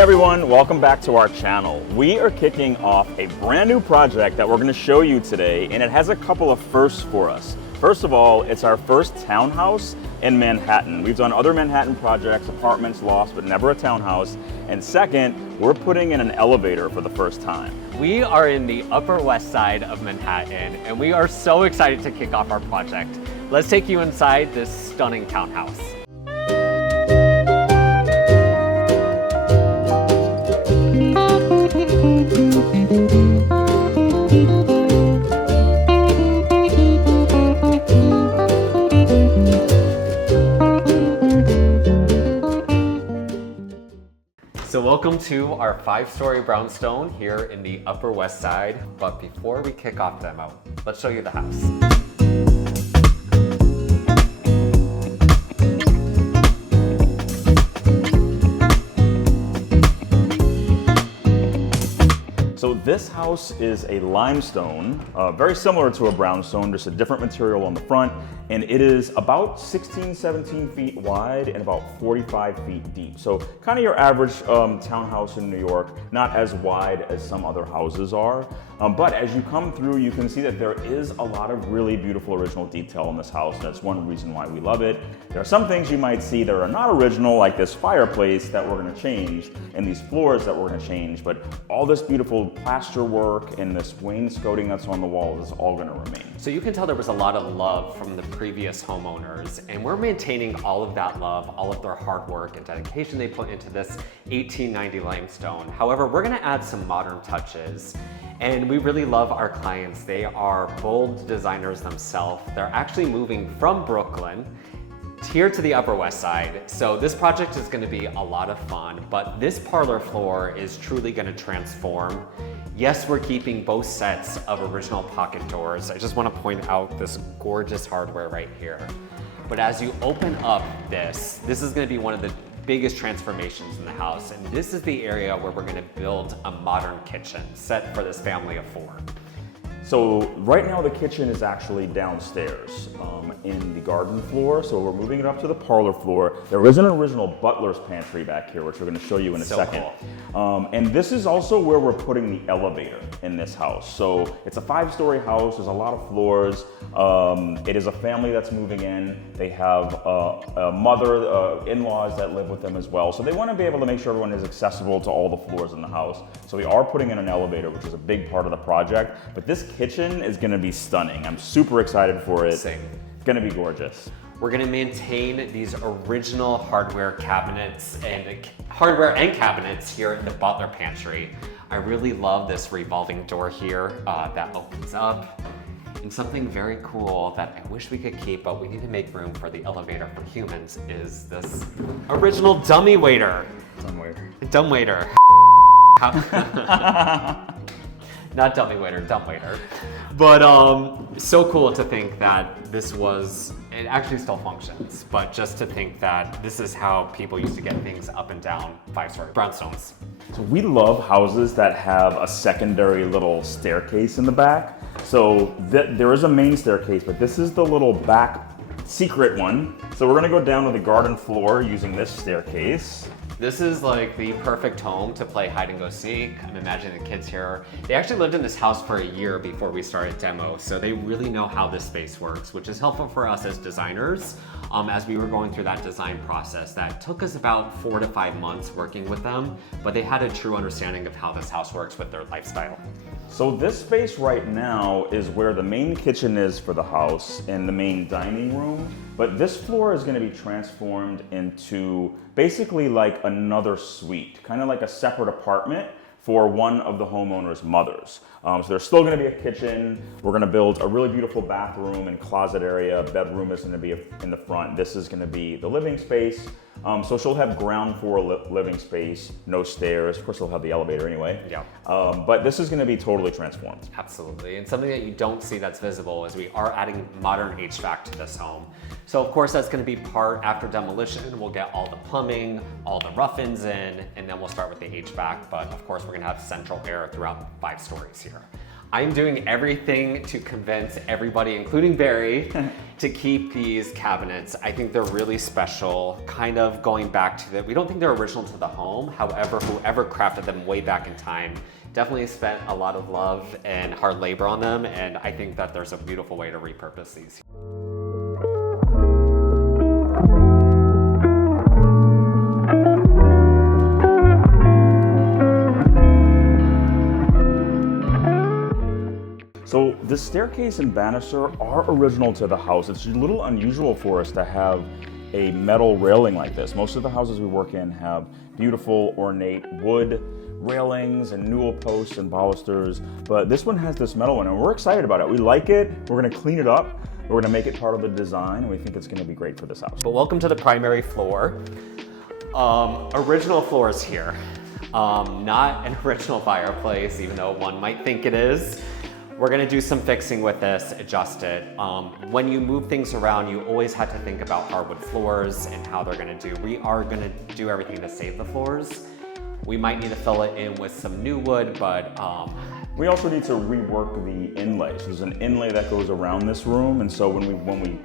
everyone, welcome back to our channel. We are kicking off a brand new project that we're going to show you today, and it has a couple of firsts for us. First of all, it's our first townhouse in Manhattan. We've done other Manhattan projects, apartments, lofts, but never a townhouse. And second, we're putting in an elevator for the first time. We are in the Upper West Side of Manhattan, and we are so excited to kick off our project. Let's take you inside this stunning townhouse. So welcome to our 5-story brownstone here in the Upper West Side. But before we kick off demo, let's show you the house. So this house is a limestone, very similar to a brownstone, just a different material on the front, and it is about 16, 17 feet wide and about 45 feet deep. So kind of your average townhouse in New York, not as wide as some other houses are. But as you come through, you can see that there is a lot of really beautiful original detail in this house, and that's one reason why we love it. There are some things you might see that are not original, like this fireplace that we're gonna change, and these floors that we're gonna change, but all this beautiful plaster work and this wainscoting that's on the walls is all gonna remain. So you can tell there was a lot of love from the previous homeowners, and we're maintaining all of that love, all of their hard work and dedication they put into this 1890 limestone. However, we're gonna add some modern touches, and we really love our clients. They are bold designers themselves. They're actually moving from Brooklyn here to the Upper West Side. So this project is gonna be a lot of fun, but this parlor floor is truly gonna transform. Yes, we're keeping both sets of original pocket doors. I just wanna point out this gorgeous hardware right here. But as you open up this is gonna be one of the biggest transformations in the house. And this is the area where we're gonna build a modern kitchen set for this family of 4. So right now the kitchen is actually downstairs in the garden floor. So we're moving it up to the parlor floor. There is an original butler's pantry back here, which we're gonna show you in a second. Cool. And this is also where we're putting the elevator in this house. So it's a 5-story house, there's a lot of floors. It is a family that's moving in. They have a mother, in-laws that live with them as well. So they wanna be able to make sure everyone is accessible to all the floors in the house. So we are putting in an elevator, which is a big part of the project. But this kitchen is gonna be stunning. I'm super excited for it. Same. It's gonna be gorgeous. We're gonna maintain these original hardware cabinets and cabinets here in the butler pantry. I really love this revolving door here that opens up. And something very cool that I wish we could keep, but we need to make room for the elevator for humans, is this original dummy waiter. Dumb waiter. Not dummy waiter, dumb waiter. But so cool to think that it actually still functions, but just to think that this is how people used to get things up and down 5-story brownstones. So we love houses that have a secondary little staircase in the back. So there is a main staircase, but this is the little back secret one. So we're gonna go down to the garden floor using this staircase. This is like the perfect home to play hide and go seek. I'm imagining the kids here. They actually lived in this house for a year before we started demo, so they really know how this space works, which is helpful for us as designers as we were going through that design process. That took us about 4 to 5 months working with them, but they had a true understanding of how this house works with their lifestyle. So this space right now is where the main kitchen is for the house and the main dining room. But this floor is gonna be transformed into basically like another suite, kind of like a separate apartment for one of the homeowner's mothers. So there's still gonna be a kitchen. We're gonna build a really beautiful bathroom and closet area. Bedroom is gonna be in the front. This is gonna be the living space. So she'll have ground floor living space, no stairs. Of course, they'll have the elevator anyway. Yeah. But this is gonna be totally transformed. Absolutely, and something that you don't see that's visible is we are adding modern HVAC to this home. So of course that's gonna be part after demolition. We'll get all the plumbing, all the rough-ins in, and then we'll start with the HVAC. But of course we're gonna have central air throughout 5 stories here. I'm doing everything to convince everybody, including Barry, to keep these cabinets. I think they're really special, kind of going back to that. We don't think they're original to the home. However, whoever crafted them way back in time definitely spent a lot of love and hard labor on them. And I think that there's a beautiful way to repurpose these. So the staircase and banister are original to the house. It's a little unusual for us to have a metal railing like this. Most of the houses we work in have beautiful, ornate wood railings and newel posts and balusters, but this one has this metal one, and we're excited about it. We like it. We're gonna clean it up. We're gonna make it part of the design, and we think it's gonna be great for this house. But welcome to the primary floor. Original floors here. Not an original fireplace, even though one might think it is. We're gonna do some fixing with this, adjust it. When you move things around, you always have to think about hardwood floors and how they're gonna do. We are gonna do everything to save the floors. We might need to fill it in with some new wood, but we also need to rework the inlay. So there's an inlay that goes around this room, and so when we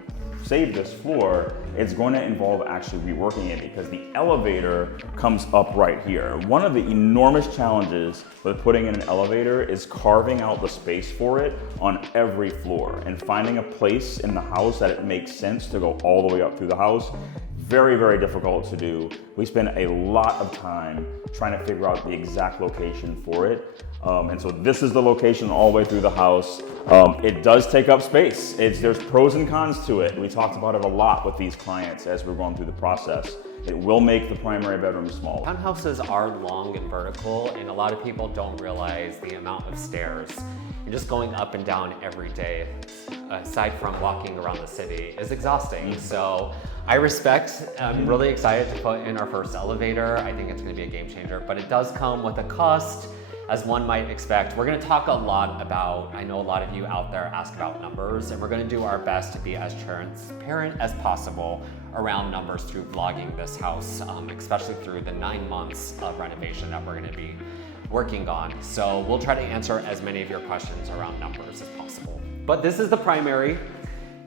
save this floor, it's going to involve actually reworking it because the elevator comes up right here. One of the enormous challenges with putting in an elevator is carving out the space for it on every floor and finding a place in the house that it makes sense to go all the way up through the house. Very, very difficult to do. We spend a lot of time trying to figure out the exact location for it. And so this is the location all the way through the house. It does take up space. There's pros and cons to it. We talked about it a lot with these clients as we're going through the process. It will make the primary bedroom smaller. Townhouses are long and vertical, and a lot of people don't realize the amount of stairs. You're just going up and down every day, aside from walking around the city, is exhausting. So I I'm really excited to put in our first elevator. I think it's gonna be a game changer, but it does come with a cost, as one might expect. We're gonna talk a lot about, I know a lot of you out there ask about numbers, and we're gonna do our best to be as transparent as possible around numbers through vlogging this house, especially through the 9 months of renovation that we're gonna be working on. So we'll try to answer as many of your questions around numbers as possible. But this is the primary.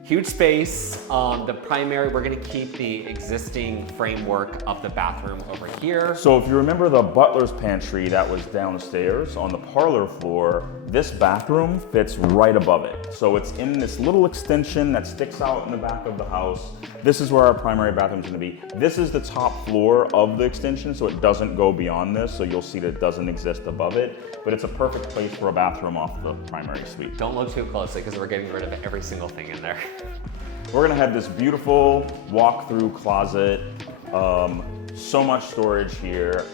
Huge space. The primary, we're gonna keep the existing framework of the bathroom over here. So if you remember the butler's pantry that was downstairs on the parlor floor, this bathroom fits right above it. So it's in this little extension that sticks out in the back of the house. This is where our primary bathroom's gonna be. This is the top floor of the extension, so it doesn't go beyond this, so you'll see that it doesn't exist above it, but it's a perfect place for a bathroom off the primary suite. Don't look too closely because we're getting rid of every single thing in there. We're gonna have this beautiful walk-through closet, so much storage here.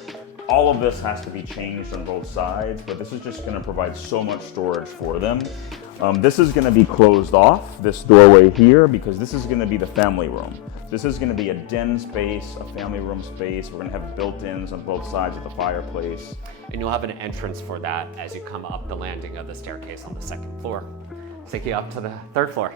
All of this has to be changed on both sides, but this is just gonna provide so much storage for them. This is gonna be closed off, this doorway here, because this is gonna be the family room. This is gonna be a den space, a family room space. We're gonna have built-ins on both sides of the fireplace. And you'll have an entrance for that as you come up the landing of the staircase on the second floor. Take you up to the third floor.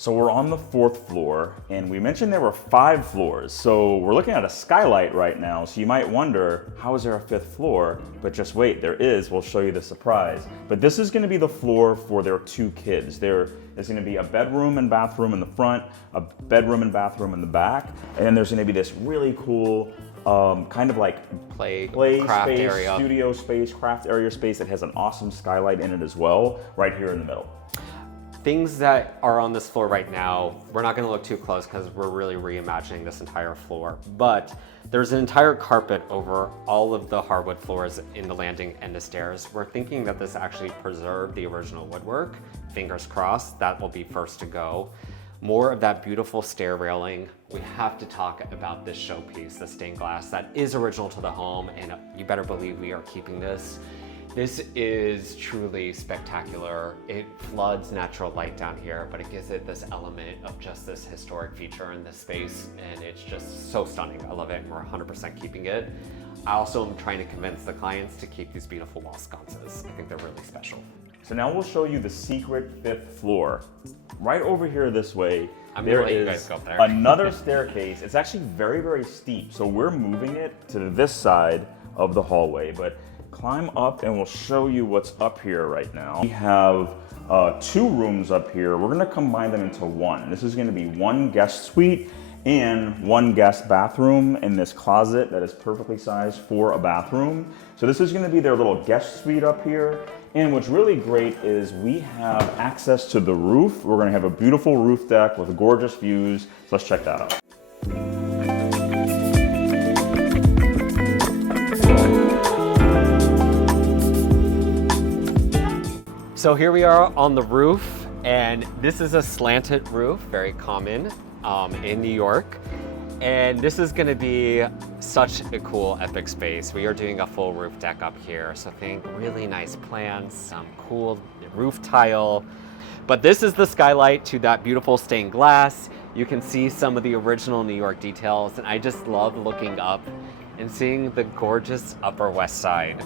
So we're on the 4th floor, and we mentioned there were 5 floors. So we're looking at a skylight right now, so you might wonder, how is there a 5th floor? But just wait, there is. We'll show you the surprise. But this is gonna be the floor for their 2 kids. There's gonna be a bedroom and bathroom in the front, a bedroom and bathroom in the back, and then there's gonna be this really cool kind of like play craft space, area, studio space, craft area space that has an awesome skylight in it as well, right here in the middle. Things that are on this floor right now, we're not gonna look too close because we're really reimagining this entire floor, but there's an entire carpet over all of the hardwood floors in the landing and the stairs. We're thinking that this actually preserved the original woodwork. Fingers crossed, that will be first to go. More of that beautiful stair railing. We have to talk about this showpiece, the stained glass that is original to the home, and you better believe we are keeping this. This is truly spectacular. It floods natural light down here, but it gives it this element of just this historic feature in this space, and it's just so stunning. I love it, and we're 100% keeping it. I also am trying to convince the clients to keep these beautiful wall sconces. I think they're really special. So now we'll show you the secret 5th floor. Right over here this way, I'm there gonna let you is guys go up there. another staircase. It's actually very, very steep. So we're moving it to this side of the hallway, but climb up and we'll show you what's up here right now. We have 2 rooms up here. We're gonna combine them into one. This is gonna be 1 guest suite and 1 guest bathroom in this closet that is perfectly sized for a bathroom. So this is gonna be their little guest suite up here. And what's really great is we have access to the roof. We're gonna have a beautiful roof deck with gorgeous views. So let's check that out. So here we are on the roof, and this is a slanted roof, very common in New York. And this is gonna be such a cool, epic space. We are doing a full roof deck up here. So think really nice plants, some cool roof tile. But this is the skylight to that beautiful stained glass. You can see some of the original New York details, and I just love looking up and seeing the gorgeous Upper West Side.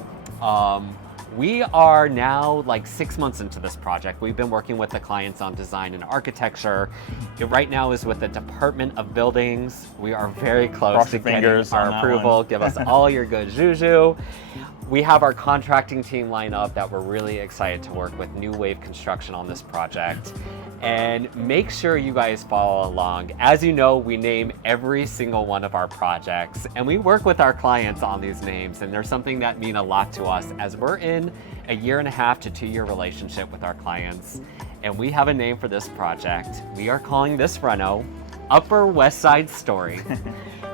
We are now like 6 months into this project. We've been working with the clients on design and architecture. It right now is with the Department of Buildings. We are very close to getting our approval. Give us all your good juju. We have our contracting team lined up that we're really excited to work with New Wave Construction on this project. And make sure you guys follow along. As you know, we name every single one of our projects, and we work with our clients on these names, and they're something that mean a lot to us as we're in a 1.5 to 2 year relationship with our clients. And we have a name for this project. We are calling this reno Upper West Side Story.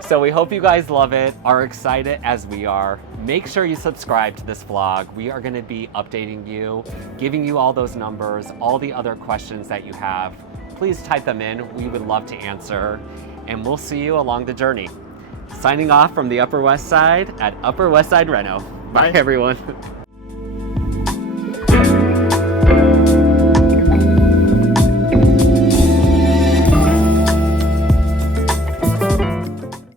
So we hope you guys love it, are excited as we are. Make sure you subscribe to this vlog. We are gonna be updating you, giving you all those numbers, all the other questions that you have. Please type them in, we would love to answer, and we'll see you along the journey. Signing off from the Upper West Side at Upper West Side Reno. Bye everyone.